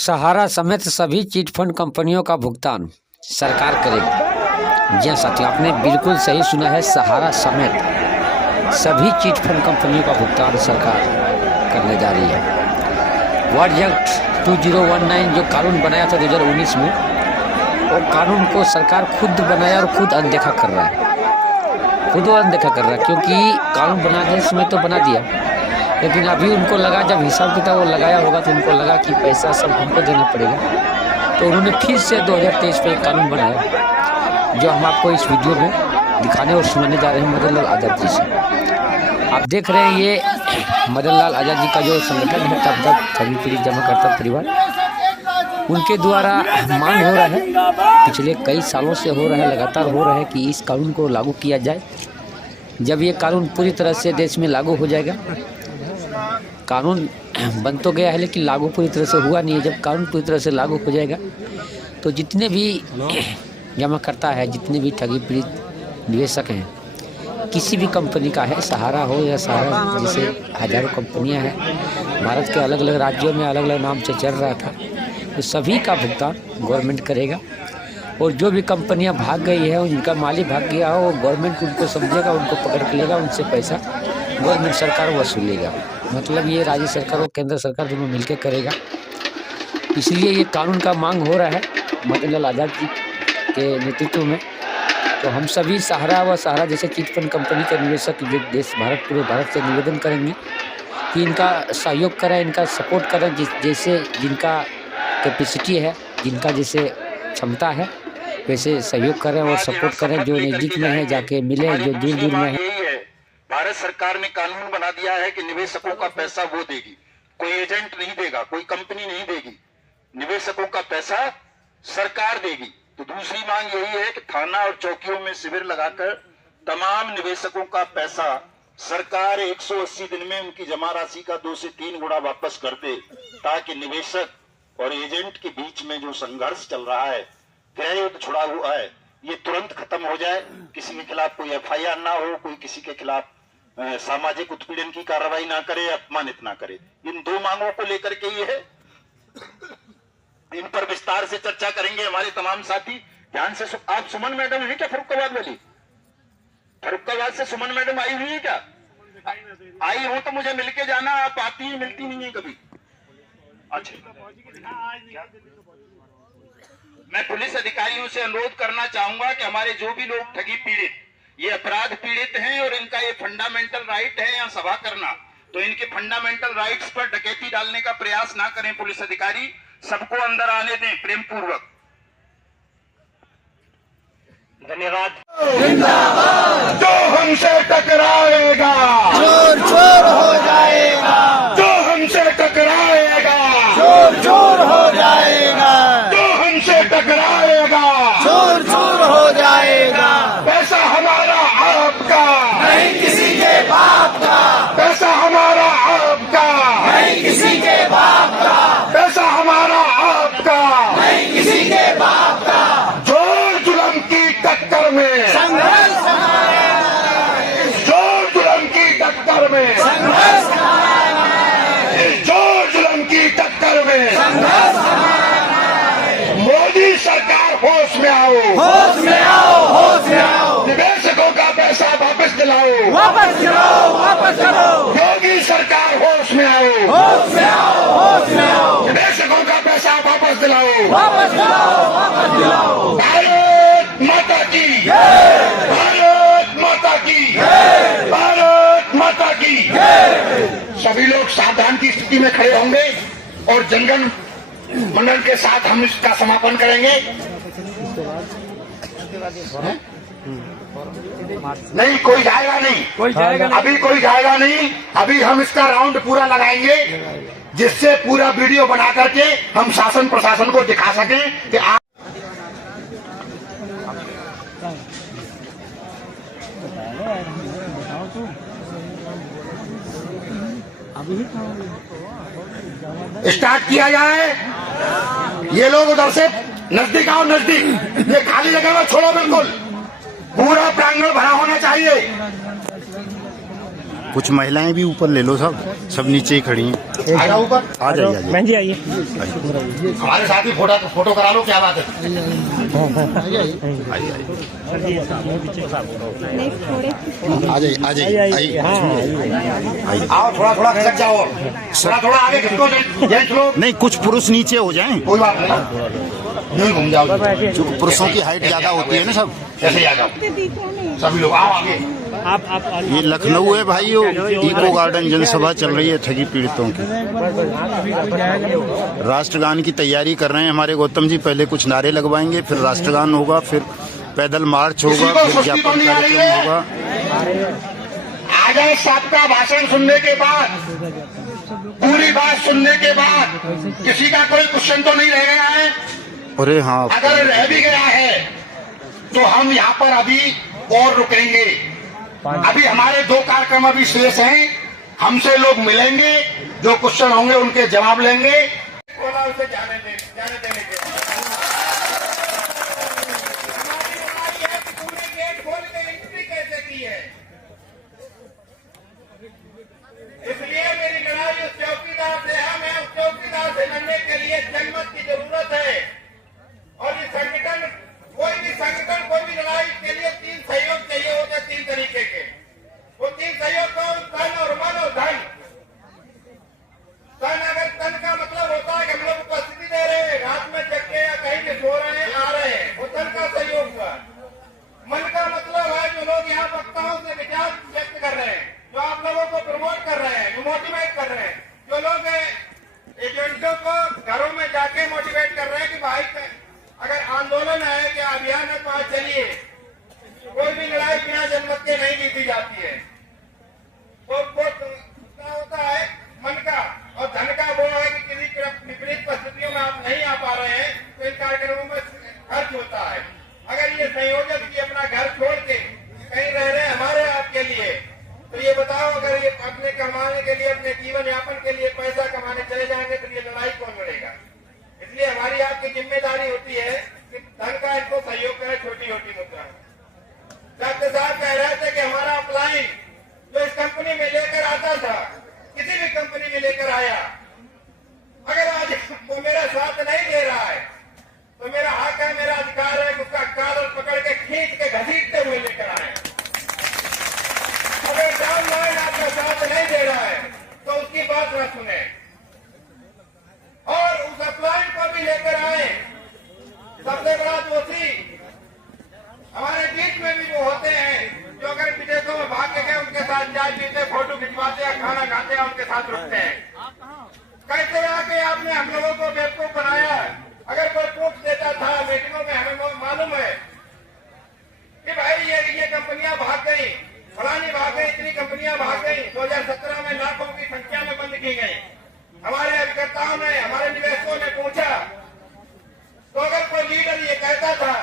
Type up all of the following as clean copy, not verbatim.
सहारा समेत सभी chit fund कंपनियों का भुगतान सरकार करेगी। जी हाँ साथियों, आपने बिल्कुल सही सुना है। सहारा समेत सभी चिट फंड कंपनियों का भुगतान सरकार करने जा रही है। वर्ड एक्ट 2019 जो कानून बनाया था 2019 में, वो कानून को सरकार खुद बनाया और खुद अनदेखा कर रहा है। खुद वो अनदेखा कर रहा है क्योंकि कानून बनाने समय तो बना दिया, लेकिन अभी उनको लगा, जब हिसाब किताब वो लगाया होगा तो उनको लगा कि पैसा सब हमको देना पड़ेगा, तो उन्होंने फिर से 2023 पे एक कानून बनाया जो हम आपको इस वीडियो में दिखाने और सुनाने जा रहे हैं मदन लाल आज़ाद जी से। आप देख रहे हैं ये मदन लाल आज़ाद जी का जो संगठन है तब तक ठगी पीड़ित जमाकर्ता परिवार, उनके द्वारा मांग हो रहा है, पिछले कई सालों से हो रहा है, लगातार हो रहा है कि इस कानून को लागू किया जाए। जब ये कानून पूरी तरह से देश में लागू हो जाएगा, कानून बन तो गया है लेकिन लागू पूरी तरह से हुआ नहीं है। जब कानून पूरी तरह से लागू हो जाएगा तो जितने भी जमाकर्ता है, जितने भी ठगी पीड़ित निवेशक हैं, किसी भी कंपनी का है, सहारा हो या सहारा जैसे हजारों कंपनियां हैं, भारत के अलग अलग राज्यों में अलग अलग नाम से चल रहा था, तो सभी का भुगतान गवर्नमेंट करेगा। और जो भी कंपनियां भाग गई है, उनका मालिक भाग गया हो, वो गवर्नमेंट उनको समझेगा, उनको पकड़ के लेगा, उनसे पैसा गवर्नमेंट सरकार वसूलेगा। मतलब ये राज्य सरकार और केंद्र सरकार दोनों मिलकर करेगा। इसलिए ये कानून का मांग हो रहा है मदन लाल आज़ाद जी के नेतृत्व में। तो हम सभी सहारा व सहारा जैसे चिट फंड कंपनी के निवेशक देश पूरे भारत से निवेदन करेंगे कि इनका सहयोग करें, इनका सपोर्ट करें, जैसे जिनका कैपेसिटी है, जिनका जैसे क्षमता है, वैसे सहयोग करें और सपोर्ट करें। जो नज़दीक में है जाके मिले, जो दूर दूर में है। भारत सरकार ने कानून बना दिया है कि निवेशकों का पैसा वो देगी, कोई एजेंट नहीं देगा, कोई कंपनी नहीं देगी, निवेशकों का पैसा सरकार देगी। तो दूसरी मांग यही है कि थाना और चौकियों में शिविर लगाकर तमाम निवेशकों का पैसा सरकार 180 दिन में उनकी जमा राशि का 2 से 3 गुना वापस कर दे, ताकि निवेशक और एजेंट के बीच में जो संघर्ष चल रहा है, गृह युद्ध छुड़ा हुआ है, ये तुरंत खत्म हो जाए। किसी के खिलाफ कोई एफआईआर ना हो, कोई किसी के खिलाफ सामाजिक उत्पीड़न की कार्रवाई ना करे, अपमानित ना करे। इन 2 मांगों को लेकर के ये है, इन पर विस्तार से चर्चा करेंगे हमारे तमाम साथी। ध्यान से आप सुमन मैडम है क्या फर्रुखाबाद वाली? फर्रुखाबाद से सुमन मैडम आई हुई है क्या? आई हो तो मुझे मिलके जाना। आप आती है, मिलती नहीं है कभी। अच्छा, मैं पुलिस अधिकारियों से अनुरोध करना चाहूंगा कि हमारे जो भी लोग ठगी पीड़ित, ये अपराध पीड़ित हैं और इनका ये फंडामेंटल राइट है यहाँ सभा करना, तो इनके फंडामेंटल राइट्स पर डकैती डालने का प्रयास ना करें। पुलिस अधिकारी सबको अंदर आने दें प्रेम पूर्वक। धन्यवाद। जो हमसे टकराएगा चोर चोर हो जाएगा, जो हमसे टकराएगा चोर चोर हो जाएगा, जो हमसे टकराएगा चोर चोर हो जाएगा। पैसा हमारा आपका नहीं किसी के बाप का, पैसा हमारा आपका नहीं किसी के बाप का, पैसा हमारा आपका नहीं किसी के बाप का। जोर जुल्म की टक्कर में संघर्ष हमारा, जोर जुल्म की टक्कर में संघर्ष हमारा, जोर जुल्म की टक्कर में संघर्ष हमारा। मोदी सरकार होश में आओ, होश में आओ, होश में आओ, निवेशकों का पैसा वापस दिलाओ, वापस करो, वापस करो। योगी सरकार होश में आओ, होश में आओ, होश में आओ, निवेशकों का पैसा वापस दिलाओ, वापस दिलाओ, वापस दिलाओ। भारत माता की जय, भारत माता की जय, भारत माता की जय। सभी लोग सावधान की स्थिति में खड़े होंगे और जनगण मंडल के साथ हम इसका समापन करेंगे। नहीं, कोई जाएगा नहीं, अभी कोई जाएगा नहीं। अभी हम इसका राउंड पूरा लगाएंगे, जिससे पूरा वीडियो बना करके हम शासन प्रशासन को दिखा सकें कि आप स्टार्ट किया जाए। ये लोग उधर से नजदीक आओ, नजदीक। ये खाली जगह में छोड़ो, बिल्कुल पूरा प्रांगण भरा होना चाहिए। कुछ महिलाएं भी ऊपर ले लो, सब नीचे ही खड़ी हैं। आ जाओ ऊपर, आ जाइए बहन जी आइए। हमारे साथ ही फोटो करा लो, क्या बात है। आ जाइए आओ, थोड़ा खिसक जाओ, थोड़ा आगे खिसको, जेंट्स लोग। नहीं, कुछ पुरुष नीचे हो जाएं। कोई बात नहीं, यूं घूम जाओ। जो पुरुषों की हाइट ज्यादा होती है ना, सब ऐसे ही आ जाओ, सभी लोग आओ आगे। आप ये लखनऊ है भाई, इको गार्डन जनसभा चल रही है ठगी पीड़ितों की। राष्ट्रगान की तैयारी कर रहे हैं हमारे गौतम जी। पहले कुछ नारे लगवाएंगे, फिर राष्ट्रगान होगा, फिर पैदल मार्च होगा, फिर ज्ञापन कार्यक्रम होगा। आ जाए, सबका भाषण सुनने के बाद, पूरी बात सुनने के बाद किसी का कोई क्वेश्चन तो नहीं रह गया है? अरे हाँ, अगर रह भी गया है तो हम यहाँ पर अभी और रुकेंगे। अभी हमारे 2 कार्यक्रम अभी शेष हैं, हमसे लोग मिलेंगे, जो क्वेश्चन होंगे उनके जवाब लेंगे। बोला उसे जाने देने के पूरे गेट खोल के एंट्री कैसे की है, इसलिए मेरी लड़ाई उस चौकीदार से है। मैं उस चौकीदार से लड़ने के लिए जनमत की जरूरत है। और ये संगठन, कोई भी संगठन, कोई भी लड़ाई के लिए 3 सहयोग चाहिए होते हैं, 3 तरीके के। वो 3 सहयोग को तन और मन और धन। तन, अगर तन का मतलब होता है कि हम लोग उपस्थिति दे रहे हैं, रात में जग के या कहीं भी सो रहे हैं, आ रहे हैं, वो तन का सहयोग हुआ। मन का मतलब है जो लोग यहाँ वक्ताओं से विचार व्यक्त कर रहे हैं, जो आप लोगों को प्रमोट कर रहे हैं, जो मोटिवेट कर रहे हैं, जो लोग एजेंटों को घरों में जाके मोटिवेट कर रहे हैं कि भाई अगर आंदोलन है, कि अभियान है, तो आज चलिए। कोई भी लड़ाई बिना जनमत के नहीं जीती जाती है। तो वो क्या होता है मन का, और धन का वो है कि किसी विपरीत परिस्थितियों में आप नहीं आ पा रहे हैं तो इन कार्यक्रमों में खर्च होता है। अगर ये संयोजक भी अपना घर छोड़ के कहीं रह रहे हैं हमारे आपके लिए, तो ये बताओ, अगर ये अपने कमाने के लिए, अपने जीवन यापन के लिए पैसा कमाने चले जाएंगे तो ये लड़ाई कौन लड़ेगा? इसलिए हमारी आपकी जिम्मेदारी होती है कि धन का इनको सहयोग करें, छोटी छोटी मुद्रा। डॉक्टर साहब कह रहे थे कि हमारा अपलाइन जो इस कंपनी में लेकर आता था, किसी भी कंपनी में लेकर आया, अगर आज वो मेरा साथ नहीं दे रहा है तो मेरा हक है, मेरा अधिकार है, उसका कॉलर पकड़ के खींच के घसीटते हुए लेकर आए। अगर डाउनलाइन आपका साथ नहीं दे रहा है तो उसकी बात न सुने और उस अपलाइन को भी लेकर आए। सबसे बड़ा दोषी हमारे बीच में भी वो होते हैं जो अगर विदेशों में भाग के गए, उनके साथ चाय पीते, फोटो खिंचवाते हैं, खाना खाते हैं, उनके साथ रुकते हैं। कैसे आके आपने हम लोगों को बेवकूफ बनाया? अगर कोई प्रूफ देता था मीटिंगों में, हमें मालूम है कि भाई ये कंपनियां भाग गई, फलानी भाग गई, इतनी कंपनियां भाग गई। 2017 में लाखों की संख्या में बंद की गई। हमारे अभिकर्ताओं ने, हमारे निवेशकों ने पूछा, तो अगर कोई लीडर ये कहता था,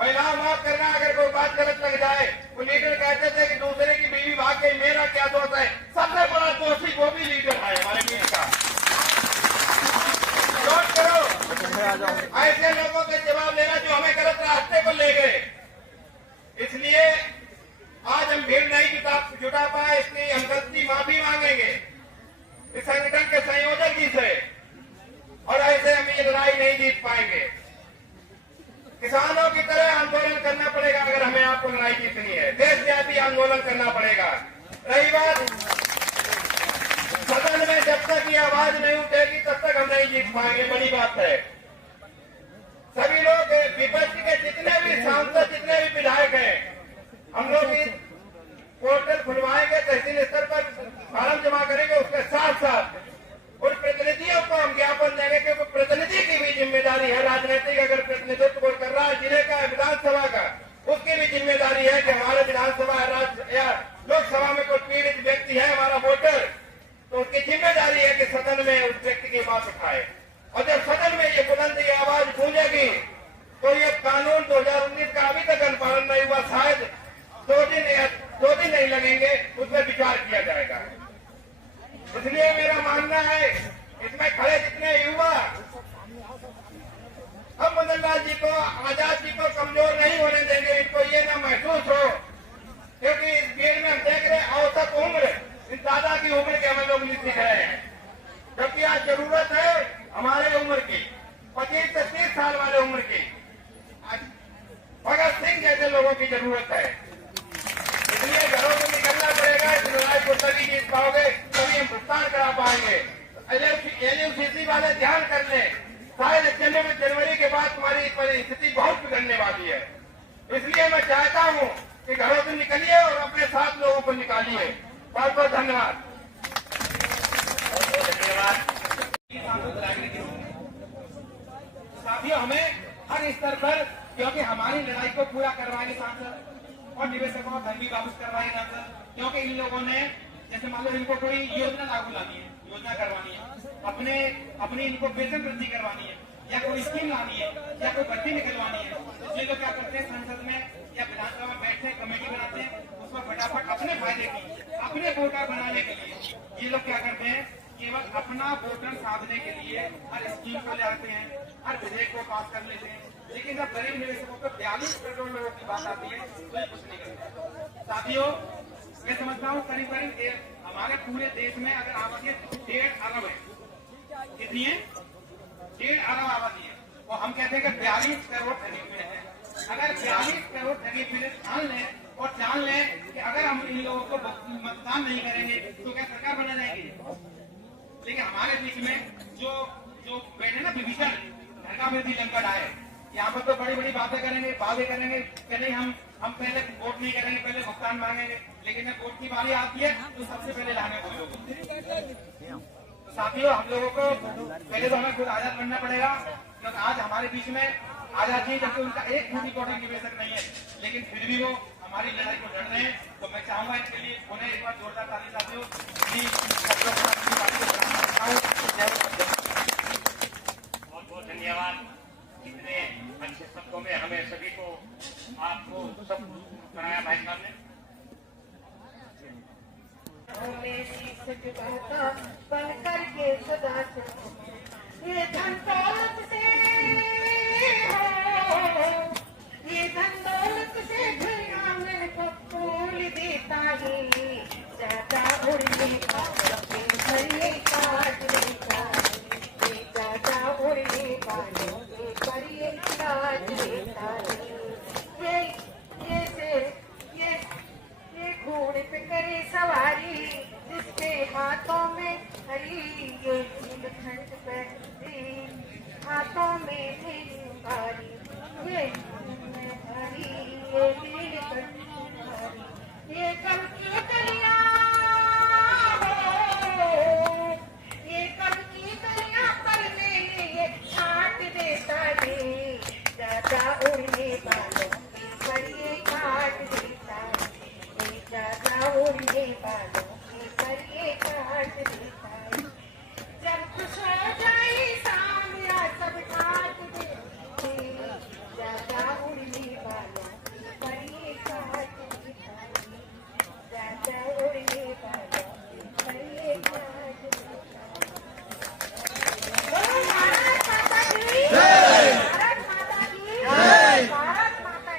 महिलाओं माफ करना अगर कोई बात गलत लग जाए, वो लीडर कहते थे कि दूसरे की बीवी भाग गई, मेरा क्या दोष है? सबसे बड़ा दोषी वो भी लीडर है हमारे बीच का। नोट करो, ऐसे लोगों के जवाब लेना जो हमें गलत रास्ते पर ले गए। इसलिए आज हम भीड़ नहीं जुटा पाए, इसलिए हम गलती माफी मांगेंगे इस संगठन के संयोजक जी से, और ऐसे हम ये लड़ाई नहीं जीत पाएंगे। किसानों की तरह आंदोलन करना पड़ेगा अगर हमें आपको लड़ाई जीतनी है। देशव्यापी आंदोलन करना पड़ेगा। रही बात सदन में, जब तक ये आवाज नहीं उठेगी तब तक हम नहीं जीत पाएंगे। बड़ी बात है, सभी लोग विपक्ष के जितने भी सांसद, जितने भी विधायक हैं, हम लोग इस पोर्टल खुलवाएंगे, तहसील स्तर पर फार्म जमा करेंगे, उसके साथ साथ उन प्रतिनिधियों को हम ज्ञापन देंगे, क्योंकि प्रतिनिधि की भी जिम्मेदारी है। राजनीतिक अगर प्रतिनिधित्व कोई कर रहा है जिले का, विधानसभा का, उसकी भी जिम्मेदारी है कि हमारे विधानसभा या लोकसभा में कोई पीड़ित व्यक्ति है, हमारा वोटर, तो उसकी जिम्मेदारी है कि सदन में उस व्यक्ति की बात उठाए। और जब सदन में ये बुलंद ये आवाज गूंजेगी तो ये कानून 2019 का अभी तक अनुपालन नहीं हुआ, शायद 2 दिन नहीं लगेंगे, उसमें विचार किया जाएगा। इसलिए मेरा मानना है, इसमें खड़े जितने युवा, हम मदन लाल जी को, आजाद जी को कमजोर नहीं होने देंगे। इनको ये ना महसूस हो, क्योंकि इस भीड़ में हम देख रहे औसत उम्र, इस दादा की उम्र के हमें लोग नहीं दिख रहे हैं। जबकि आज जरूरत है हमारे उम्र की, 25 से 30 साल वाले उम्र की, भगत सिंह जैसे लोगों की जरूरत है। इसलिए घरों से निकलना पड़ेगा। इस लड़ाई को तभी जीत पाओगे, तभी हम भुगतान करा पाएंगे। एलएफसीसी वाले ध्यान कर लें, शायद जनवरी के बाद तुम्हारी स्थिति बहुत बिगड़ने वाली है। इसलिए मैं चाहता हूं कि घरों से निकलिए और अपने साथ लोगों को निकालिए। बहुत बहुत धन्यवाद। साथियों, हमें हर स्तर पर, क्योंकि हमारी लड़ाई को पूरा करवाएंगे सांसद और निवेशकों का धन भी वापस करवाएंगे सांसद, क्योंकि इन लोगों ने जैसे मान लो इनको कोई योजना लागू लानी है, योजना करवानी है, अपनी इनको वेतन वृद्धि करवानी है, या कोई स्कीम लानी है, या कोई भर्ती निकलवानी है, तो ये लोग क्या करते हैं, संसद में या विधानसभा में बैठते हैं, कमेटी बनाते हैं, उसमें फटाफट अपने फायदे की, अपने वोटर बनाने के लिए ये लोग क्या करते हैं, केवल अपना वोटर साधने के लिए हर स्कीम को ले आते हैं, हर विधेयक को पास कर लेते हैं। लेकिन जब गरीब निवेशकों को 42 करोड़ लोगों की बात आती है तो ये कुछ नहीं करते। साथियों, मैं समझता हूँ करीब हमारे पूरे देश में अगर आबादी 1.5 अरब है, कितनी है? 1.5 अरब आबादी है, और हम कहते हैं कि 42 करोड़ ठगी पीड़ित है। अगर 42 करोड़ ठगी पीड़ित जान लें कि अगर हम इन लोगों को मतदान नहीं करेंगे तो क्या सरकार बना जाएगी? लेकिन हमारे बीच में जो बैठे ना विभीषण, लंका में भी लंका आए, यहाँ पर तो बड़ी बड़ी बातें करेंगे, वादे करेंगे कि नहीं हम पहले वोट नहीं करेंगे, पहले भुगतान मांगेंगे, लेकिन जब वोट की बारी आती है तो सबसे पहले लाने को लोग। साथियों, हम लोगों को पहले तो हमें खुद आजाद बनना पड़ेगा, क्योंकि आज हमारे बीच में आजादी, जबकि उनका एक फूटी कोटी निवेशक नहीं है, लेकिन फिर भी वो हमारी लड़ाई को लड़ रहे हैं। तो मैं चाहूंगा इसके लिए उन्हें एक बार जोरदार ताली। साथियों, बहुत बहुत धन्यवाद। इतने अच्छे शब्दों में हमें सभी को, आपको सब कराया भाई साहब ने। बन करके सदा ये धन दौलत से, ये धन दौलत से घराने को फूल देता है, ज्यादा उड़ने का भले काट देता है, ज्यादा उड़ने वालों के भले काट देता है। ये घोड़े पे करे सवारी, जिसके हाथों में हरी, ये नीलकंठ पे हाथों में भारी, ये हरी, ये नीलकंठ भारी, ये कम की कलियां हो, ये कम की कलियां पर ये छाट देता है, ज्यादा उड़ने वालों की पर ये काट देता है, ज्यादा उड़ने वालों